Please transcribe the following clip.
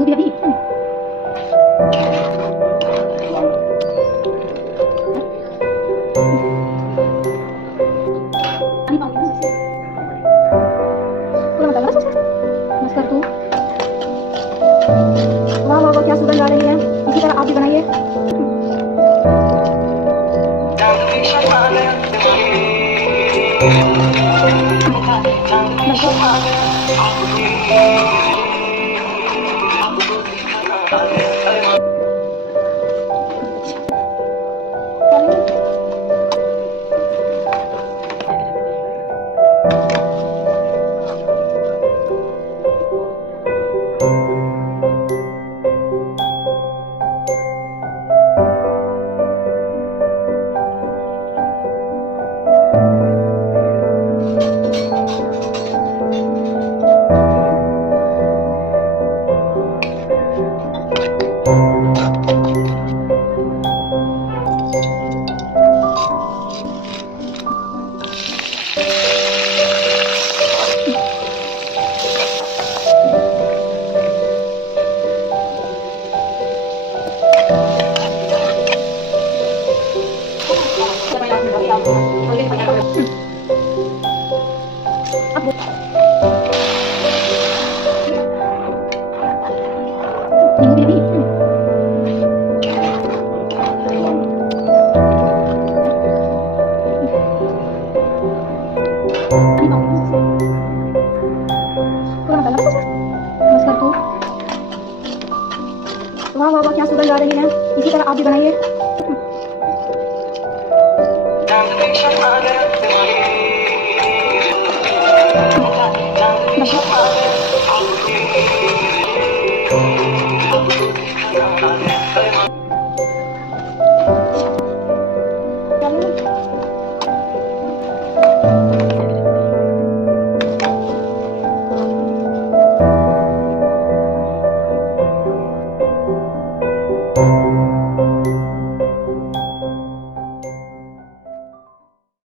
नींबू भी अभी। पूरा मत लगा बस कर तू। वाह वाह वाह, क्या सुगंध आ रही है। इसी तरह आप भी बनाइए। नींबू भी अभी। पूरा मत लगा बस कर तू। वाह वाह वाह, क्या सुगंध आ रही है। इसी तरह आप भी बनाइए। बस